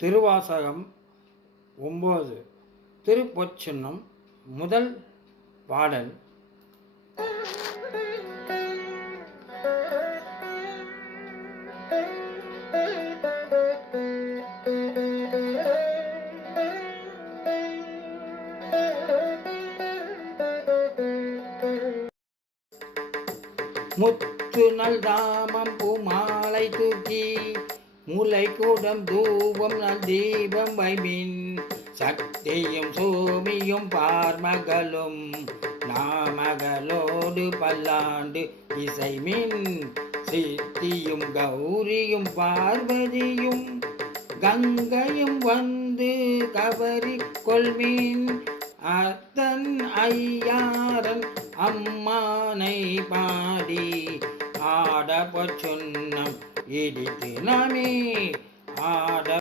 திருவாசகம் 9 திருப்பொற்சின்னம் முதல் பாடல். முத்து நல் தாமம் பூமாலை தூக்கி முலை கூடம் தூபம் நல் தீபம் வைமின் சக்தியும் சோமியும் பார்மகளும் நாமகளோடு பல்லாண்டு இசைமின் சித்தியும் கௌரியும் பார்வதியும் கங்கையும் வந்து கவரி கொள்மின் அத்தன் ஐயாரன் அம்மானை பாடி ஆடப்பொற்சின்னம் இடித்து நாமே ஆட